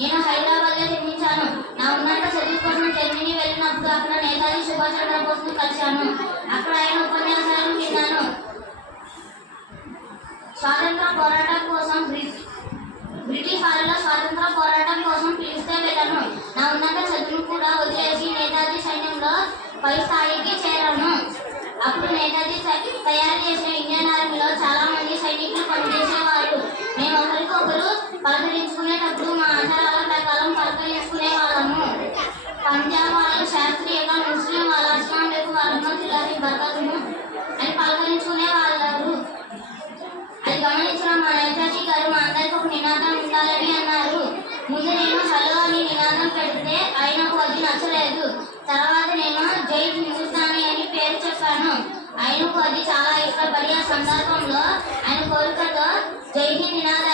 నేను హైదరాబాద్లో జన్మించాను. నా ఉన్నత చదువు కోసం జర్మనీ వెళ్ళినప్పుడు అక్కడ నేతాజీ సుభాష్ చంద్రబోస్ను కలిశాను. అక్కడ ఆయన ఉపన్యాసాలు విన్నాను. స్వాతంత్ర పోరాటం కోసం బ్రిటిష్ వాళ్ళ స్వాతంత్ర పోరాటం కోసం పిలిస్తే వెళ్ళాను. నా ఉన్నత చదువును కూడా వదిలేసి నేతాజీ సైన్యంలో పై స్థాయికి చేరాను. అప్పుడు నేతాజీ తయారు చేసిన ఇండియన్ ఆర్మీలో చాలా మంది సైనికులు పనిచేసేవారు. మేము ఒకరికొకరు పలకరించుకునేటప్పుడు మా ఆచారాల ప్రకారం పలకరించుకునే వాళ్ళము. పంజాబ్ వాళ్ళు శాస్త్రీయంగా, ముస్లిం వాళ్ళ అస్లాంలకు వాళ్ళను తిలారి బర్కతును అని పలకరించుకునే వాళ్ళు. అది గమనించిన మా నేతాజీ గారు మా అందరికీ ఒక నినాదం ఉండాలని అన్నారు. ముందు నేను హలో అని నినాదం పెడితే ఆయనకు అది నచ్చలేదు. తర్వాత నేను జై హిందుస్థానీ అని పేరు చెప్పాను. ఆయనకు అది చాలా ఇష్టపడి ఆ సందర్భంలో ఆయన కోరికతో జై హింద్ నినాదం